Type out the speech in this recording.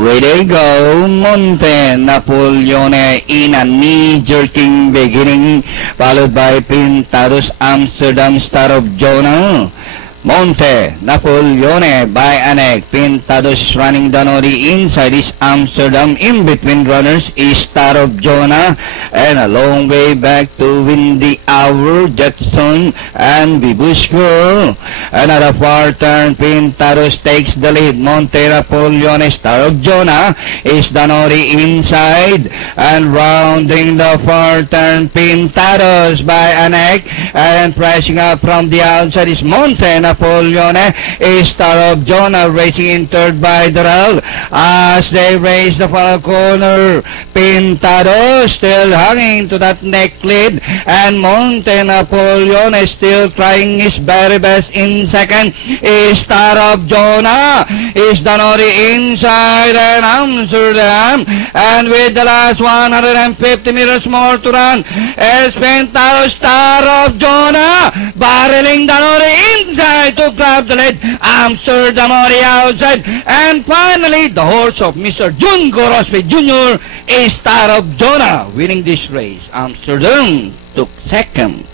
Ready, go, Monte Napoleone in a knee-jerking beginning, followed by Pintados Amsterdam Star of Jonah. Monte Napoleone by Anek. Pintados running down on the inside is Amsterdam. In between runners is Star of Jonah. And a long way back to win the hour, Jetson and Bibusco. Another far turn, Pintados takes the lead. Monte Napoleone, Star of Jonah is down on the inside. And rounding the far turn, Pintados by Anek. And pressing up from the outside is Monte Napoleone, a Star of Jonah racing in third by Doral. As they race the far corner, Pintados still hanging to that neck lead, and Monte Napoleone still trying his very best in second. A Star of Jonah is done on the inside, and Amsterdam, and with the last 150 meters more to run, is Pintados, Star of Jonah barreling down on the inside to grab the lead. Amsterdam on the outside, and finally the horse of Mr. Jun Gorospe Jr., a Star of Jonah, winning this race. Amsterdam took second.